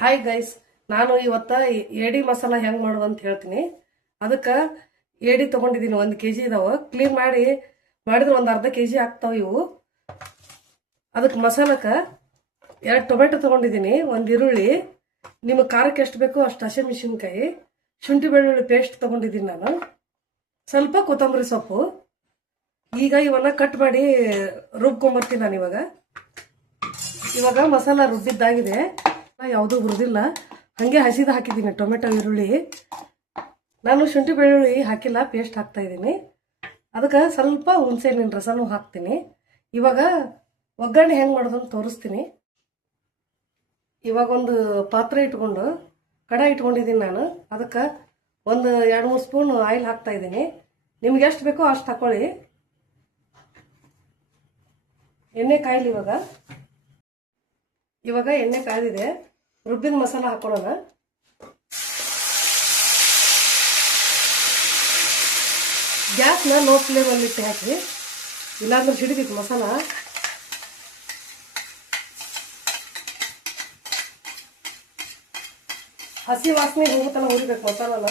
Hi guys, ನಾನು ಇವತ್ತ ಏಡಿ ಮಸಾಲ ಹೆಂಗೆ ಮಾಡೋದು ಅಂತ ಹೇಳ್ತೀನಿ. ಅದಕ್ಕೆ ಏಡಿ ತೊಗೊಂಡಿದ್ದೀನಿ. 1 kg ಇದಾವೆ. ಕ್ಲೀನ್ ಮಾಡಿದ್ರೆ ಒಂದು ಅರ್ಧ kg ಆಗ್ತಾವೆ ಇವು. ಅದಕ್ಕೆ ಮಸಾಲಕ್ಕೆ 2 ಟೊಮೆಟೊ ತೊಗೊಂಡಿದ್ದೀನಿ, 1 ಈರುಳ್ಳಿ, ನಿಮಗೆ ಖಾರಕ್ಕೆ ಎಷ್ಟು ಬೇಕೋ ಅಷ್ಟು ಹಸಿಮೆಣಸಿನ್ಕಾಯಿ, ಶುಂಠಿ ಬೆಳ್ಳುಳ್ಳಿ ಪೇಸ್ಟ್ ತೊಗೊಂಡಿದ್ದೀನಿ ನಾನು, ಸ್ವಲ್ಪ ಕೊತ್ತಂಬರಿ ಸೊಪ್ಪು. ಈಗ ಇವನ್ನ ಕಟ್ ಮಾಡಿ ರುಬ್ಕೊಂಬರ್ತೀನಿ ನಾನು. ಇವಾಗ ಮಸಾಲ ರುಬ್ಬಿದ್ದಾಗಿದೆ. ಯಾವುದೂ ಹುರಿದಿಲ್ಲ, ಹಾಗೆ ಹಸಿದು ಹಾಕಿದ್ದೀನಿ. ಟೊಮೆಟೊ, ಈರುಳ್ಳಿ, ನಾನು ಶುಂಠಿ ಬೆಳ್ಳುಳ್ಳಿ ಹಾಕಿಲ್ಲ, ಪೇಸ್ಟ್ ಹಾಕ್ತಾ ಇದ್ದೀನಿ. ಅದಕ್ಕೆ ಸ್ವಲ್ಪ ಹುಣಸೆಹಣ್ಣಿನ ರಸನೂ ಹಾಕ್ತೀನಿ. ಇವಾಗ ಒಗ್ಗರಣೆ ಹೆಂಗೆ ಮಾಡೋದು ಅಂತ ತೋರಿಸ್ತೀನಿ. ಇವಾಗ ಒಂದು ಪಾತ್ರೆ ಇಟ್ಕೊಂಡು ಕಡಾಯಿ ಇಟ್ಕೊಂಡಿದ್ದೀನಿ ನಾನು. ಅದಕ್ಕೆ ಒಂದು 2-3 ಸ್ಪೂನ್ ಆಯಿಲ್ ಹಾಕ್ತಾ ಇದ್ದೀನಿ. ನಿಮ್ಗೆ ಎಷ್ಟು ಬೇಕೋ ಅಷ್ಟು ಹಾಕೊಳ್ಳಿ. ಎಣ್ಣೆ ಕಾಯಿಲಿ. ಇವಾಗ ಎಣ್ಣೆ ಕಾಯ್ದಿದೆ. ರುಬ್ಬಿದ ಮಸಾಲ ಹಾಕೊಳ್ಳೋಣ. ಗ್ಯಾಸ್ನ ಲೋ ಫ್ಲೇಮಲ್ಲಿ ಇಟ್ಟು ಹಾಕಿ, ಇಲ್ಲಾಂದ್ರೆ ಸಿಡಿದಿತ್ತು ಮಸಾಲ. ಹಸಿ ವಾಸನೆ ಹೋಗುತ್ತನ ಹುರಿಬೇಕು ಮಸಾಲನ.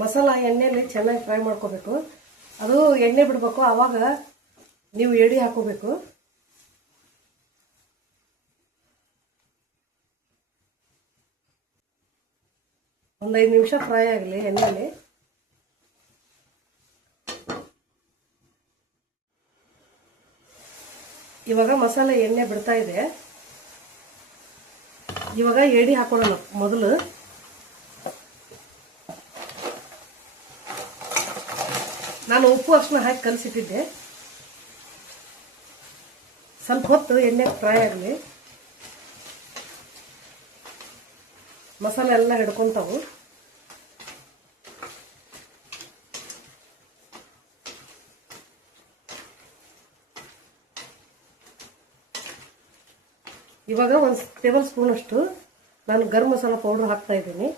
ಮಸಾಲ ಎಣ್ಣೆಯಲ್ಲಿ ಚೆನ್ನಾಗಿ ಫ್ರೈ ಮಾಡ್ಕೋಬೇಕು. ಅದು ಎಣ್ಣೆ ಬಿಡಬೇಕು, ಆವಾಗ ನೀವು ಏಡಿ ಹಾಕೋಬೇಕು. ಒಂದು 5 ನಿಮಿಷ ಫ್ರೈ ಆಗಲಿ ಎಣ್ಣೆಯಲ್ಲಿ. ಇವಾಗ ಮಸಾಲೆ ಎಣ್ಣೆ ಬಿಡ್ತಾ ಇದೆ. ಇವಾಗ ಏಡಿ ಹಾಕೊಳ್ಳೋಣ. ಮೊದಲು ನಾನು ಉಪ್ಪು ಅರಿಶಿನ ಹಾಕಿ ಕಲಸಿಟ್ಟಿದ್ದೆ. ಸ್ವಲ್ಪ ಹೊತ್ತು ಎಣ್ಣೆ ಫ್ರೈ ಆಗಲಿ. ಮಸಾಲೆ ಎಲ್ಲ ಹಿಡ್ಕೊಂತಾವು. ಇವಾಗ 1 ಟೇಬಲ್ ಸ್ಪೂನ್ ಅಷ್ಟು ನಾನು ಗರಂ ಮಸಾಲ ಪೌಡರ್ ಹಾಕ್ತಾ ಇದ್ದೀನಿ.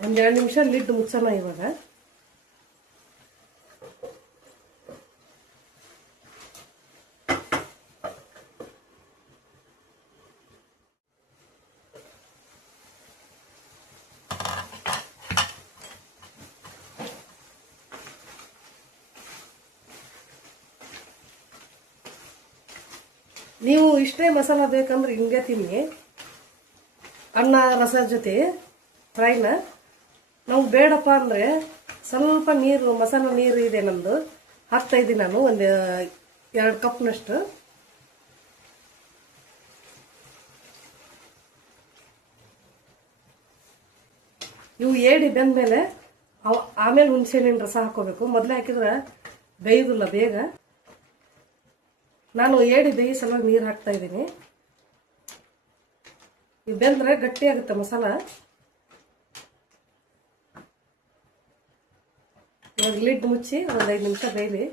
ಒಂದು 2 ನಿಮಿಷ ಲಿಡ್ ಮುಚ್ಚೋಣ. ಇವಾಗ ನೀವು ಇಷ್ಟೇ ಮಸಾಲ ಬೇಕಂದ್ರೆ ಹಿಂಗೆ ತಿನ್ನಿ, ಅನ್ನ ರಸ ಜೊತೆ ಫ್ರೈನ. ನಾವು ಬೇಡಪ್ಪ ಅಂದರೆ ಸ್ವಲ್ಪ ನೀರು, ಮಸಾಲ ನೀರು ಇದೆ ನಮ್ಮದು, ಹಾಕ್ತಾ ಇದ್ದೀನಿ ನಾನು. ಒಂದು 2 ಕಪ್ನಷ್ಟು. ಇವು ಏಡಿ ಬೆಂದ್ಮೇಲೆ ಆಮೇಲೆ ಹುಣಸೆಹಣ್ಣಿನ ರಸ ಹಾಕೋಬೇಕು. ಮೊದಲೇ ಹಾಕಿದ್ರೆ ಬೇಯೋದಿಲ್ಲ ಬೇಗ. ನಾನು ಏಡಿ ಬೇಯಿ ಸಲುವಾಗಿ ನೀರು ಹಾಕ್ತಾ ಇದ್ದೀನಿ. ಇವು ಬೆಂದ್ರೆ ಗಟ್ಟಿ ಆಗುತ್ತೆ ಮಸಾಲ. ಇವಾಗ ಲಿಡ್ ಮುಚ್ಚಿ ಒಂದು 5 ನಿಮಿಷ ಬೇಯಲಿ.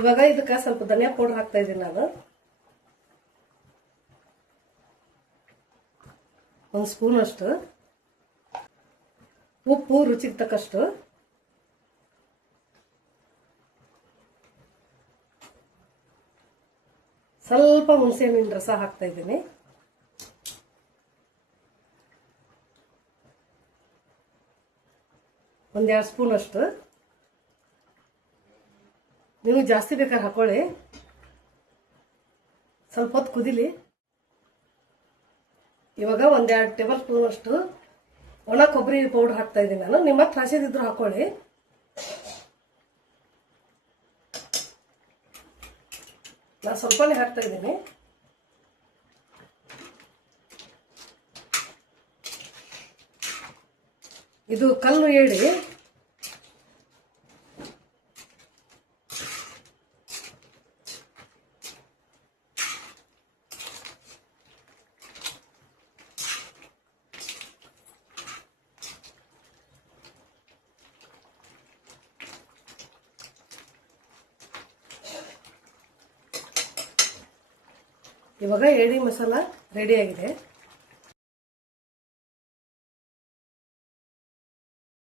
ಇವಾಗ ಇದಕ್ಕೆ ಸ್ವಲ್ಪ ಧನಿಯಾ ಪೌಡರ್ ಹಾಕ್ತಾ ಇದ್ದೀನಿ ನಾನು. 1 ಸ್ಪೂನ್ ಅಷ್ಟು. ಉಪ್ಪು ರುಚಿಗೆ ತಕ್ಕಷ್ಟು. ಸ್ವಲ್ಪ ಹುಣಸೆಹಣ್ಣಿನ ರಸ ಹಾಕ್ತಾ ಇದ್ದೀನಿ. ಒಂದು 2 ಸ್ಪೂನ್ ಅಷ್ಟು. ನೀವು ಜಾಸ್ತಿ ಬೇಕಾದ್ರೆ ಹಾಕೊಳ್ಳಿ. ಸ್ವಲ್ಪ ಹೊತ್ತು ಕುದಿಲಿ. ಇವಾಗ 1-2 ಟೇಬಲ್ ಸ್ಪೂನ್ ಅಷ್ಟು ಒಣ ಕೊಬ್ಬರಿ ಪೌಡರ್ ಹಾಕ್ತಾ ಇದ್ದೀನಿ ನಾನು. ನಿಮ್ಮ ಹತ್ರ ಹಸಿದಿದ್ರು ಹಾಕೊಳ್ಳಿ. ನಾನು ಸ್ವಲ್ಪನೇ ಹಾಕ್ತಾ ಇದ್ದೀನಿ. ಇದು ಕಲ್ಲು ಏಡಿ, ಇವಾಗ ಏಡಿ ಮಸಾಲ ರೆಡಿ ಆಗಿದೆ.